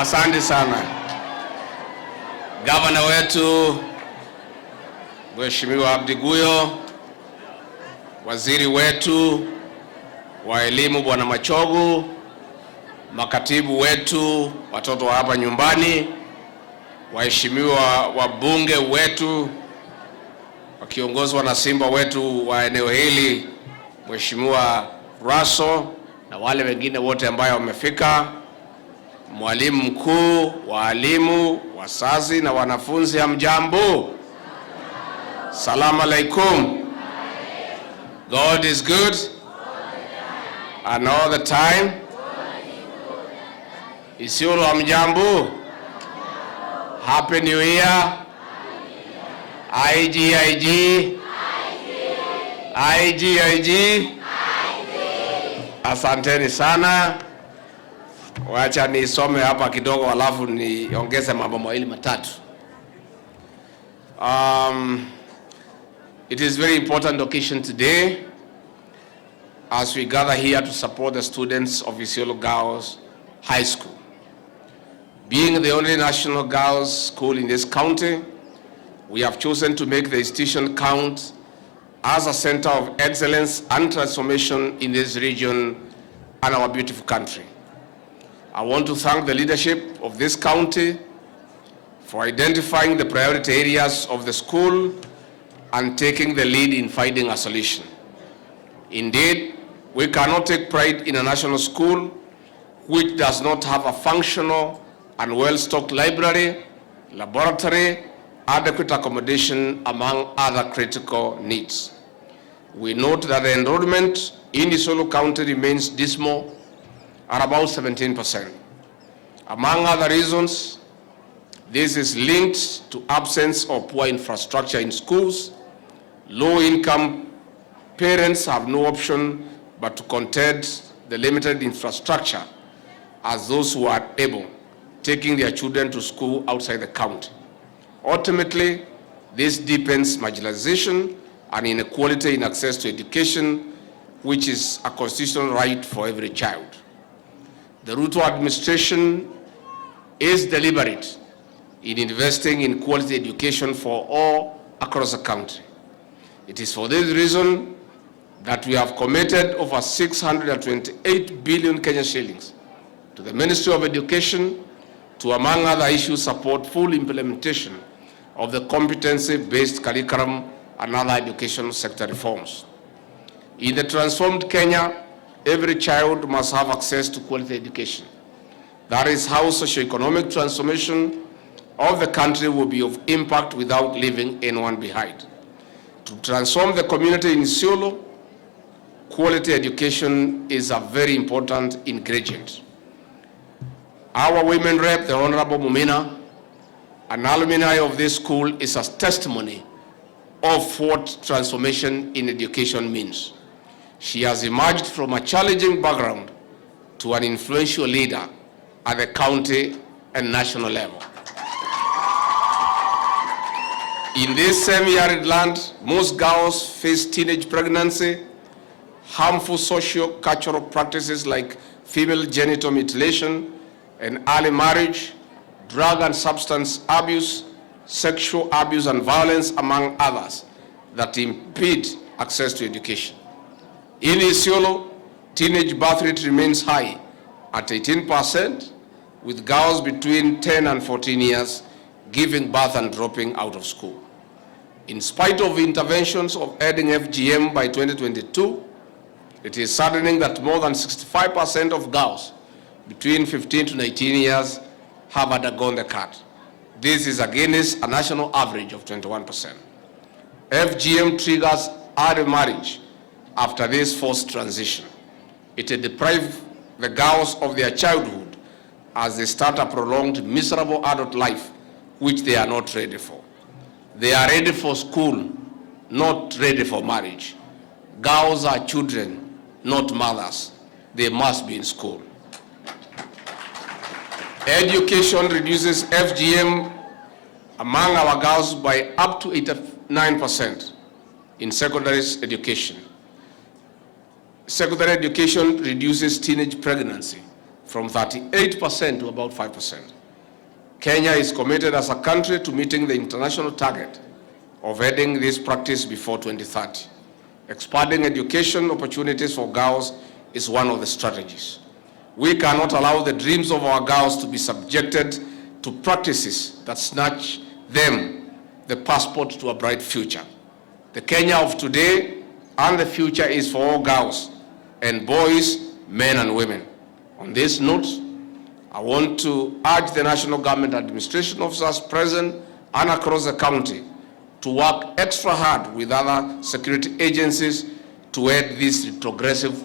Asante sana. Gavana wetu Mheshimiwa Abdi Guyo, waziri wetu wa elimu Bwana Machogu, makatibu wetu, watoto wa hapa nyumbani, waheshimiwa wabunge wetu wakiongozwa na simba wetu wa eneo hili Mheshimiwa Raso, na wale wengine wote ambao wamefika, mwalimu mkuu, walimu, wazazi na wanafunzi, hamjambo? Salamu alaikum. God is good and all the time. Isiolo, hamjambo? Happy New Year. IG. Asanteni sana. Wacha nisome hapa kidogo alafu niongeze mambo mawili matatu. It is very important occasion today as we gather here to support the students of Isiolo Girls High School. Being the only national girls school in this county, we have chosen to make the institution count as a center of excellence and transformation in this region and our beautiful country. I want to thank the leadership of this county for identifying the priority areas of the school and taking the lead in finding a solution. Indeed, we cannot take pride in a national school which does not have a functional and well-stocked library, laboratory, adequate accommodation, among other critical needs. We note that the enrollment in Isiolo County remains dismal at about 17%. Among other reasons, this is linked to absence of poor infrastructure in schools. Low-income parents have no option but to contend the limited infrastructure as those who are able, taking their children to school outside the county. Ultimately, this deepens marginalization and inequality in access to education, which is a constitutional right for every child. The Ruto administration is deliberate in investing in quality education for all across the country. It is for this reason that we have committed over 628 billion Kenyan shillings to the Ministry of Education to, among other issues, support full implementation of the competency-based curriculum and other education sector reforms. In the transformed Kenya, every child must have access to quality education. That is how socioeconomic transformation of the country will be of impact without leaving anyone behind. To transform the community in Isiolo, quality education is a very important ingredient. Our women rep, the Honorable Mumina, an alumni of this school, is a testimony of what transformation in education means. She has emerged from a challenging background to an influential leader at the county and national level. In this semi-arid land, most girls face teenage pregnancy, harmful socio-cultural practices like female genital mutilation and early marriage, drug and substance abuse, sexual abuse and violence, among others, that impede access to education. In Isiolo, teenage birth rate remains high at 18%, with girls between 10 and 14 years giving birth and dropping out of school. In spite of interventions of adding FGM by 2022, it is saddening that more than 65% of girls between 15 to 19 years have undergone the cut. This is against a national average of 21%. FGM triggers early marriage after this forced transition. It deprives the girls of their childhood as they start a prolonged, miserable adult life, which they are not ready for. They are ready for school, not ready for marriage. Girls are children, not mothers. They must be in school. Education reduces FGM among our girls by up to 89% in secondary education. Secondary education reduces teenage pregnancy from 38% to about 5%. Kenya is committed as a country to meeting the international target of ending this practice before 2030. Expanding education opportunities for girls is one of the strategies. We cannot allow the dreams of our girls to be subjected to practices that snatch them the passport to a bright future. The Kenya of today and the future is for all girls and boys, men and women. On this note, I want to urge the National Government Administration officers present and across the county to work extra hard with other security agencies to end these retrogressive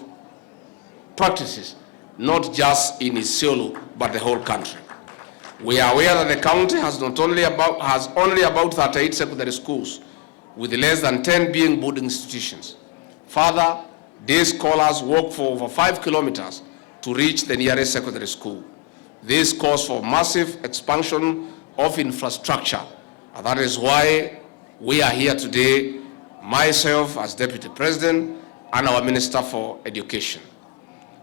practices, not just in Isiolo, but the whole country. We are aware that the county has only about 38 secondary schools, with less than 10 being boarding institutions. Further, day scholars walk for over 5 kilometers to reach the nearest secondary school. This calls for massive expansion of infrastructure, and that is why we are here today, myself as Deputy President and our Minister for Education.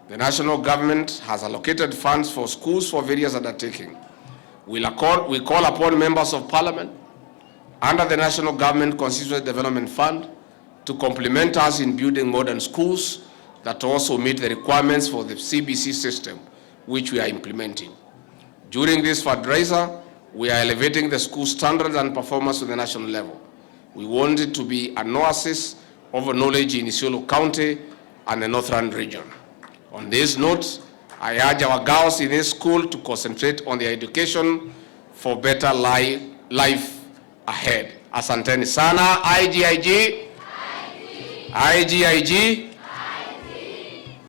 The national government has allocated funds for schools for various undertakings. We call upon members of parliament under the National Government Constituency Development Fund to complement us in building modern schools that also meet the requirements for the CBC system, which we are implementing. During this fundraiser, we are elevating the school standards and performance to the national level. We want it to be an oasis of knowledge in Isiolo County and the Northern region. On this note, I urge our girls in this school to concentrate on their education for better life ahead. Asanteni sana, IGIG. IGIG.